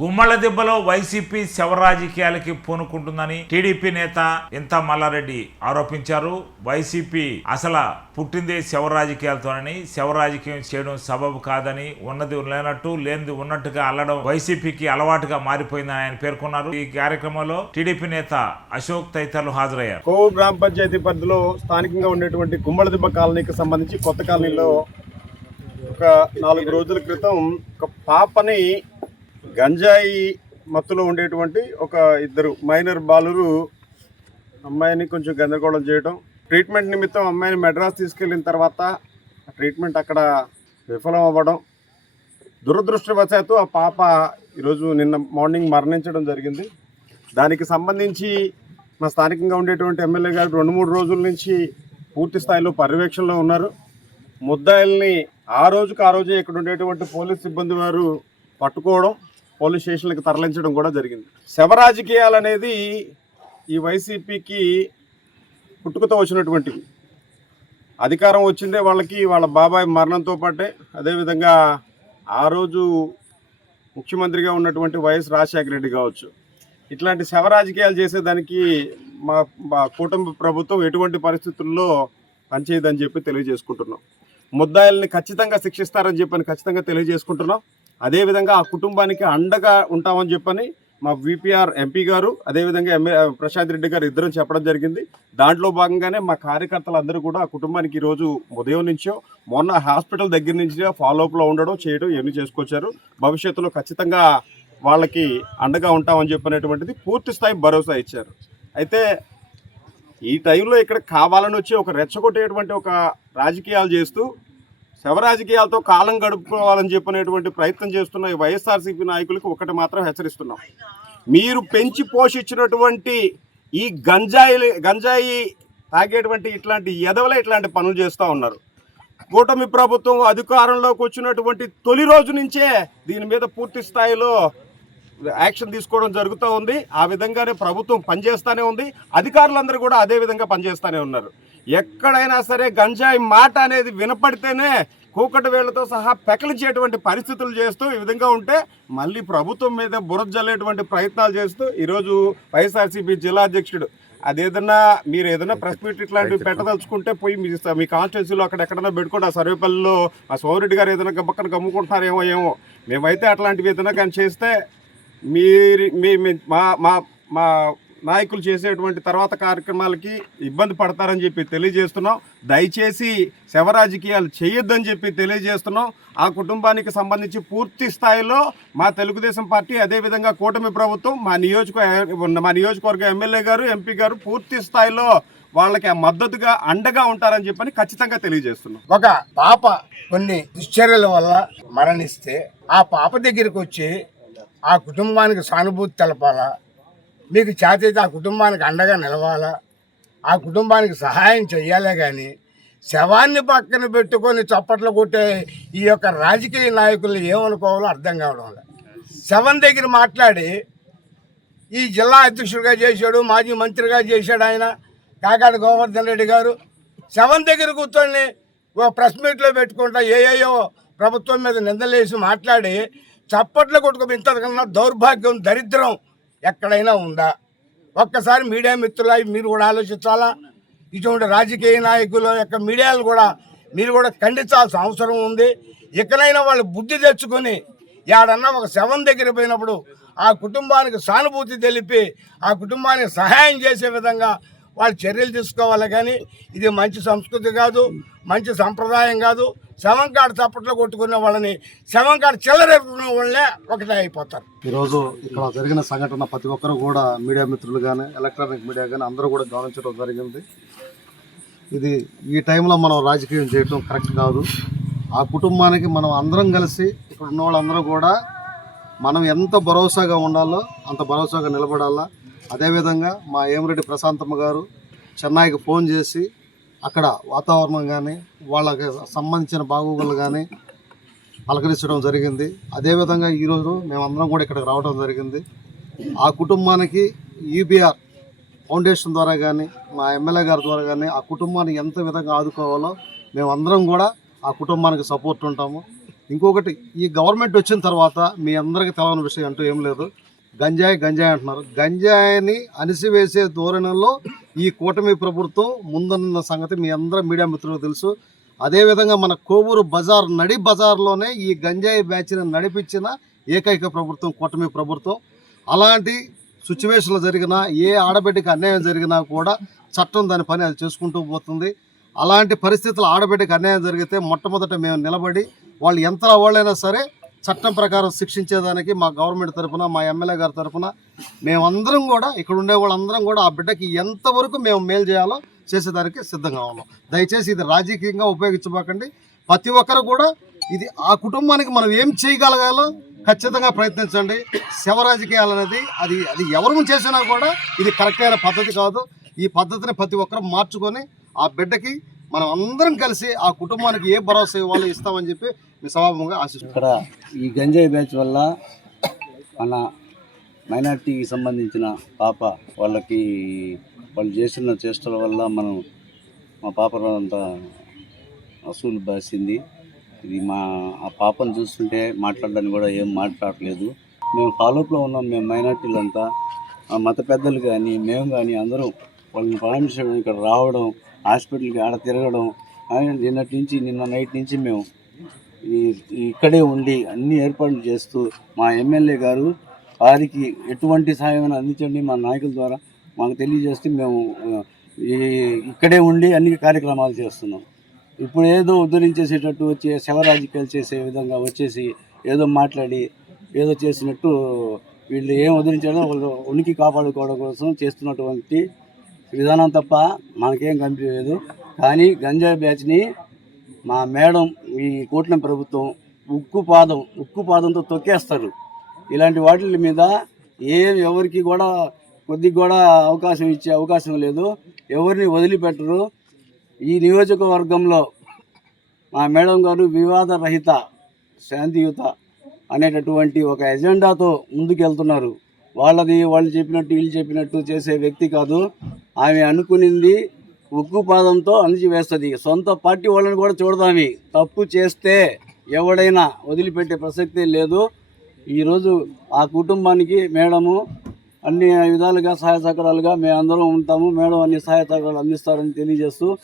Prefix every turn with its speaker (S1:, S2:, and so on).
S1: Gummala దెబ్బలో YCP శవ రాజకీయాలకి పూనుకుంటుందని TDP నేత ఇంత మల్లారెడ్డి ఆరోపించారు. వైసీపీ అసలు పుట్టిందే శవ రాజకీయాలతోనని శవ రాజకీయం చేయడం సబబు కాదని ఉన్నది లేనట్టు లేనిది ఉన్నట్టుగా అల్లడం వైసీపీకి అలవాటుగా మారిపోయిందని ఆయన పేర్కొన్నారు. ఈ కార్యక్రమంలో టీడీపీ నేత అశోక్ తదితరులు హాజరయ్యారు.
S2: కోవూరు గ్రామ పంచాయతీ పరిధిలో స్థానికంగా ఉండేటువంటి గుమ్మడిదిబ్బ కాలనీకి సంబంధించి కొత్త కాలనీలో ఒక నాలుగు రోజుల క్రితం ఒక పాపని గంజాయి మత్తులో ఉండేటువంటి ఒక ఇద్దరు మైనర్ బాలురు అమ్మాయిని కొంచెం గందరగోళం చేయడం ట్రీట్మెంట్ నిమిత్తం అమ్మాయిని మెడ్రాస్ తీసుకెళ్ళిన తర్వాత ఆ ట్రీట్మెంట్ అక్కడ విఫలం అవ్వడం. దురదృష్టవశాత్తు ఆ పాప ఈరోజు నిన్న మార్నింగ్ మరణించడం జరిగింది. దానికి సంబంధించి మా స్థానికంగా ఉండేటువంటి ఎమ్మెల్యే గారు రెండు మూడు రోజుల నుంచి పూర్తి స్థాయిలో పర్యవేక్షణలో ఉన్నారు. ముద్దాయిల్ని ఆ రోజుకు ఆ రోజే ఇక్కడ ఉండేటువంటి పోలీస్ సిబ్బంది వారు పట్టుకోవడం పోలీస్ స్టేషన్లకు తరలించడం కూడా జరిగింది. శవ రాజకీయాలు అనేది ఈ వైసీపీకి పుట్టుకతో వచ్చినటువంటివి. అధికారం వచ్చిందే వాళ్ళకి వాళ్ళ బాబాయ్ మరణంతో పాటే. అదేవిధంగా ఆ రోజు ముఖ్యమంత్రిగా ఉన్నటువంటి వైఎస్ రాజశేఖర రెడ్డి కావచ్చు. ఇట్లాంటి శవ రాజకీయాలు చేసేదానికి మా మా కూటమి ప్రభుత్వం ఎటువంటి పరిస్థితుల్లో పనిచేయదని చెప్పి తెలియజేసుకుంటున్నాం. ముద్దాయిల్ని ఖచ్చితంగా శిక్షిస్తారని చెప్పని ఖచ్చితంగా తెలియజేసుకుంటున్నాం. అదేవిధంగా ఆ కుటుంబానికి అండగా ఉంటామని చెప్పని మా విపిఆర్ ఎంపీ గారు అదేవిధంగా ఎంఏ ప్రశాంత్ రెడ్డి గారు ఇద్దరం చెప్పడం జరిగింది. దాంట్లో భాగంగానే మా కార్యకర్తలందరూ కూడా ఆ కుటుంబానికి ఈరోజు ఉదయం నుంచో మొన్న హాస్పిటల్ దగ్గర నుంచి ఫాలోఅప్లో ఉండడం చేయడం ఇవన్నీ చేసుకొచ్చారు. భవిష్యత్తులో ఖచ్చితంగా వాళ్ళకి అండగా ఉంటామని చెప్పినటువంటిది పూర్తి స్థాయి భరోసా ఇచ్చారు. అయితే ఈ టైంలో ఇక్కడ కావాలని వచ్చి ఒక రెచ్చగొట్టేటువంటి ఒక రాజకీయాలు చేస్తూ శవరాజకీయాలతో కాలం గడుపుకోవాలని చెప్పినటువంటి ప్రయత్నం చేస్తున్న ఈ వైఎస్ఆర్సీపీ నాయకులకు ఒకటి మాత్రం హెచ్చరిస్తున్నాం. మీరు పెంచి పోషించినటువంటి ఈ గంజాయి గంజాయి తాగేటువంటి ఇట్లాంటి ఎదవలే ఇట్లాంటి పనులు చేస్తూ ఉన్నారు. కూటమి ప్రభుత్వం అధికారంలోకి వచ్చినటువంటి తొలి రోజు నుంచే దీని మీద పూర్తి స్థాయిలో యాక్షన్ తీసుకోవడం జరుగుతూ ఉంది. ఆ విధంగానే ప్రభుత్వం పనిచేస్తూనే ఉంది. అధికారులందరూ కూడా అదే విధంగా పనిచేస్తూనే ఉన్నారు. ఎక్కడైనా సరే గంజాయి మాట అనేది వినపడితేనే కూకటి వేళ్ళతో సహా పెకలించేటువంటి పరిస్థితులు చేస్తూ ఈ విధంగా ఉంటే మళ్ళీ ప్రభుత్వం మీద బురద జల్లేటువంటి ప్రయత్నాలు చేస్తూ ఈరోజు వైఎస్ఆర్సీపీ జిల్లా అధ్యక్షుడు అదేదన్నా మీరు ఏదైనా ప్రెస్ మీట్ ఇట్లాంటివి పెట్టదలుచుకుంటే పోయి మీ మీ కాన్స్టిట్యున్సీలో అక్కడ ఎక్కడైనా పెట్టుకోండి. ఆ సర్వేపల్లిలో ఆ సోమరెడ్డి గారు ఏదైనా పక్కన గమ్ముకుంటున్నారేమో ఏమో. మేమైతే అట్లాంటివి ఏదైనా కానీ చేస్తే మీరు మీ మా మా మా నాయకులు చేసేటువంటి తర్వాత కార్యక్రమాలకి ఇబ్బంది పడతారని చెప్పి తెలియజేస్తున్నాం. దయచేసి శవ రాజకీయాలు చేయొద్దని చెప్పి తెలియజేస్తున్నాం. ఆ కుటుంబానికి సంబంధించి పూర్తి స్థాయిలో మా తెలుగుదేశం పార్టీ అదేవిధంగా కూటమి ప్రభుత్వం మా నియోజక మా నియోజకవర్గ ఎమ్మెల్యే గారు ఎంపీ గారు పూర్తి స్థాయిలో వాళ్ళకి మద్దతుగా అండగా ఉంటారని చెప్పని ఖచ్చితంగా తెలియజేస్తున్నాం.
S3: ఒక పాప కొన్ని దుశ్చర్యల వల్ల మరణిస్తే ఆ పాప దగ్గరికి వచ్చి ఆ కుటుంబానికి సానుభూతి తెలపాలా? మీకు చేతైతే ఆ కుటుంబానికి అండగా నిలవాలా? ఆ కుటుంబానికి సహాయం చెయ్యాలే కానీ శవాన్ని పక్కన పెట్టుకొని చప్పట్లు కొట్టే ఈ యొక్క రాజకీయ నాయకులు ఏమనుకోవాలో అర్థం కావడం లేదు. శవం దగ్గర మాట్లాడి ఈ జిల్లా అధ్యక్షుడిగా చేశాడు మాజీ మంత్రిగా చేశాడు ఆయన కాకాడ గోవర్ధన్ రెడ్డి గారు. శవం దగ్గర కూర్చొని ఓ ప్రెస్ మీట్లో పెట్టుకుంటా ఏయేయో ప్రభుత్వం మీద నిందలేసి మాట్లాడి చప్పట్లు కొట్టుకు ఇంతకన్నా దౌర్భాగ్యం దరిద్రం ఎక్కడైనా ఉందా? ఒక్కసారి మీడియా మిత్రుల మీరు కూడా ఆలోచించాలా? ఇటువంటి రాజకీయ నాయకుల యొక్క మీడియాలు కూడా మీరు కూడా ఖండించాల్సిన అవసరం ఉంది. ఇకనైనా వాళ్ళు బుద్ధి తెచ్చుకొని ఏడన్నా ఒక శవం దగ్గర పోయినప్పుడు ఆ కుటుంబానికి సానుభూతి తెలిపి ఆ కుటుంబానికి సహాయం చేసే విధంగా వాళ్ళు చర్యలు తీసుకోవాలి కానీ ఇది మంచి సంస్కృతి కాదు మంచి సంప్రదాయం కాదు. శవం కాడ చప్పట్లో కొట్టుకునే వాళ్ళని శవం కాడ చిల్లరేపుకునే వాళ్ళే ఒకటే అయిపోతారు.
S4: ఈరోజు ఇక్కడ జరిగిన సంఘటన ప్రతి ఒక్కరు కూడా మీడియా మిత్రులు కానీ ఎలక్ట్రానిక్ మీడియా కానీ అందరూ కూడా గమనించడం జరిగింది. ఇది ఈ టైంలో మనం రాజకీయం చేయటం కరెక్ట్ కాదు. ఆ కుటుంబానికి మనం అందరం కలిసి ఇక్కడ ఉన్న వాళ్ళందరూ కూడా మనం ఎంత భరోసాగా ఉండాలో అంత భరోసాగా నిలబడాలా అదేవిధంగా మా ఏమిరెడ్డి ప్రశాంతమ్మ గారు చెన్నైకి ఫోన్ చేసి అక్కడ వాతావరణం కానీ వాళ్ళకి సంబంధించిన బాగోగులు కానీ పలకరించడం జరిగింది. అదేవిధంగా ఈరోజు మేమందరం కూడా ఇక్కడికి రావడం జరిగింది. ఆ కుటుంబానికి యూబీఆర్ ఫౌండేషన్ ద్వారా కానీ మా ఎమ్మెల్యే గారి ద్వారా కానీ ఆ కుటుంబాన్ని ఎంత విధంగా ఆదుకోవాలో మేమందరం కూడా ఆ కుటుంబానికి సపోర్ట్ ఉంటాము. ఇంకొకటి ఈ గవర్నమెంట్ వచ్చిన తర్వాత మీ అందరికీ తెలవని విషయం అంటూ ఏం లేదు. గంజాయి గంజాయి అంటున్నారు. గంజాయిని అణిసివేసే ధోరణిలో ఈ కూటమి ప్రభుత్వం ముందున్న సంగతి మీ అందరూ మీడియా మిత్రులకు తెలుసు. అదేవిధంగా మన కోవూరు బజార్ నడి బజార్లోనే ఈ గంజాయి బ్యాచ్ని నడిపించిన ఏకైక ప్రభుత్వం కూటమి ప్రభుత్వం. అలాంటి సిచ్యువేషన్లు జరిగినా ఏ ఆడబిడ్డకి అన్యాయం జరిగినా కూడా చట్టం దాని పని అది చేసుకుంటూ పోతుంది. అలాంటి పరిస్థితులు ఆడబిడ్డకి అన్యాయం జరిగితే మొట్టమొదట మేము నిలబడి వాళ్ళు ఎంత వాళ్ళైనా సరే చట్టం ప్రకారం శిక్షించేదానికి మా గవర్నమెంట్ తరఫున మా ఎమ్మెల్యే గారి తరఫున మేమందరం కూడా ఇక్కడ ఉండే వాళ్ళందరం కూడా ఆ బిడ్డకి ఎంతవరకు మేము మేలు చేయాలో చేసేదానికి సిద్ధంగా ఉన్నాం. దయచేసి ఇది రాజకీయంగా ఉపయోగించబోకండి. ప్రతి ఒక్కరు కూడా ఇది ఆ కుటుంబానికి మనం ఏం చేయగలగాలో ఖచ్చితంగా ప్రయత్నించండి. శవ రాజకీయాలు అనేది అది అది ఎవరు చేసినా కూడా ఇది కరెక్ట్ అయిన పద్ధతి కాదు. ఈ పద్ధతిని ప్రతి ఒక్కరు మార్చుకొని ఆ బిడ్డకి మనం అందరం కలిసి ఆ కుటుంబానికి ఏ భరోసా ఇవ్వాలో ఇస్తామని చెప్పి సభాముఖంగా
S5: ఇక్కడ ఈ గంజాయి బ్యాచ్ వల్ల మన మైనార్టీకి సంబంధించిన పాప వాళ్ళకి వాళ్ళు చేసిన చేష్టల వల్ల మనం మా పాప అంతా అసూలు బాసింది. ఇది మా ఆ పాపను చూస్తుంటే మాట్లాడడానికి కూడా ఏం మాట్లాడలేదు. మేము ఫాలోప్లో ఉన్నాం మేము మైనార్టీలంతా. ఆ మత పెద్దలు కానీ మేము కానీ అందరూ వాళ్ళని పరామర్శించడం ఇక్కడ రావడం హాస్పిటల్కి ఆడ తిరగడం నిన్నటి నుంచి నిన్న నైట్ నుంచి మేము ఇక్కడే ఉండి అన్ని ఏర్పాట్లు చేస్తూ మా ఎమ్మెల్యే గారు వారికి ఎటువంటి సహాయం అందించండి మా నాయకుల ద్వారా మాకు తెలియజేస్తే మేము ఈ ఇక్కడే ఉండి అన్ని కార్యక్రమాలు చేస్తున్నాం. ఇప్పుడు ఏదో ఉద్ధరించేసేటట్టు వచ్చే శవరాజకీయాలు చేసే విధంగా వచ్చేసి ఏదో మాట్లాడి ఏదో చేసినట్టు వీళ్ళు ఏం ఉద్ధరించారో వాళ్ళు ఉనికి కాపాడుకోవడం కోసం చేస్తున్నటువంటి విధానం తప్ప మనకేం కనిపించలేదు. కానీ గంజాయి బ్యాచ్ని మా మేడం ఈ కూటమి ప్రభుత్వం ఉక్కు పాదం ఉక్కు పాదంతో తొక్కేస్తారు. ఇలాంటి వాటి మీద ఏం ఎవరికి కూడా కొద్దిగా కూడా అవకాశం ఇచ్చే అవకాశం లేదు. ఎవరిని వదిలిపెట్టరు. ఈ నియోజకవర్గంలో మా మేడం గారు వివాద రహిత శాంతియుత అనేటటువంటి ఒక ఎజెండాతో ముందుకెళ్తున్నారు. వాళ్ళది వాళ్ళు చెప్పినట్టు వీళ్ళు చెప్పినట్టు చేసే వ్యక్తి కాదు. ఆమె అనుకునింది ఉక్కు పాదంతో అణిచివేస్తుంది. సొంత పార్టీ వాళ్ళని కూడా చూడదామి. తప్పు చేస్తే ఎవడైనా వదిలిపెట్టే ప్రసక్తే లేదు. ఈరోజు ఆ కుటుంబానికి మేడము అన్ని విధాలుగా సహాయ సహకారాలుగా మేము అందరం ఉంటాము. మేడం అన్ని సహాయ సహకారాలు అందిస్తారని తెలియజేస్తూ